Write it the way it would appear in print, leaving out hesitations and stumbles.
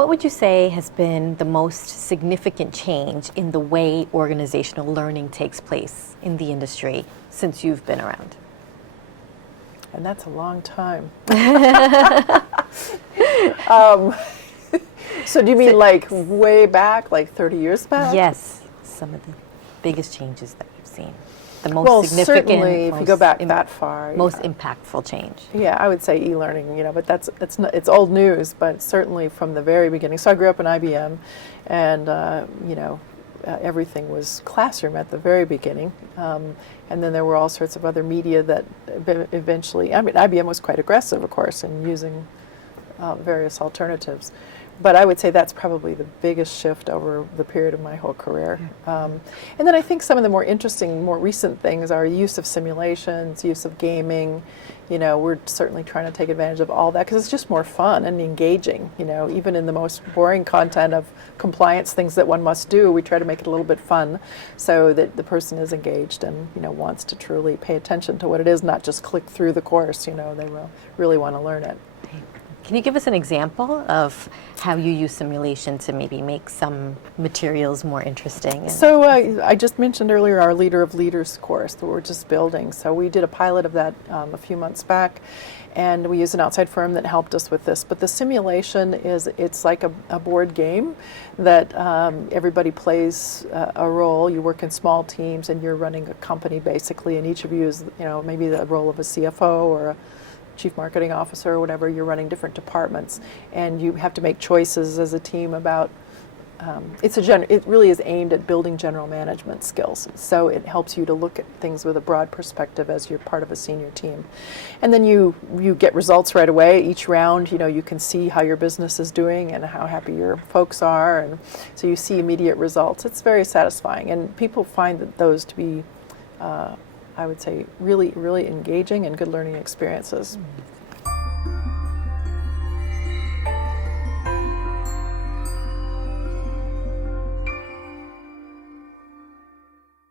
What would you say has been the most significant change in the way organizational learning takes place in the industry since you've been around? And that's a long time. So do you mean like way back, like 30 years back? Yes, some of the biggest changes that you've seen. The most significant, certainly if you go back that far. Most impactful change. Yeah, I would say e-learning, but it's old news, but certainly from the very beginning. So I grew up in IBM, and everything was classroom at the very beginning, and then there were all sorts of other media that eventually. I mean, IBM was quite aggressive, of course, in using various alternatives. But I would say that's probably the biggest shift over the period of my whole career. And then I think some of the more interesting, more recent things are use of simulations, use of gaming. We're certainly trying to take advantage of all that because it's just more fun and engaging. Even in the most boring content of compliance things that one must do, we try to make it a little bit fun so that the person is engaged and wants to truly pay attention to what it is, not just click through the course. They will really want to learn it. Can you give us an example of how you use simulation to maybe make some materials more interesting? So I just mentioned earlier our Leader of Leaders course that we're just building. So we did a pilot of that a few months back, and we used an outside firm that helped us with this. But the simulation it's like a board game that everybody plays a role. You work in small teams, and you're running a company basically, and each of you is maybe the role of a CFO or a chief marketing officer or whatever. You're running different departments, and you have to make choices as a team about. It really is aimed at building general management skills. So it helps you to look at things with a broad perspective as you're part of a senior team, and then you get results right away. Each round, you can see how your business is doing and how happy your folks are, and so you see immediate results. It's very satisfying, and people find that those to be. I would say really, really engaging and good learning experiences.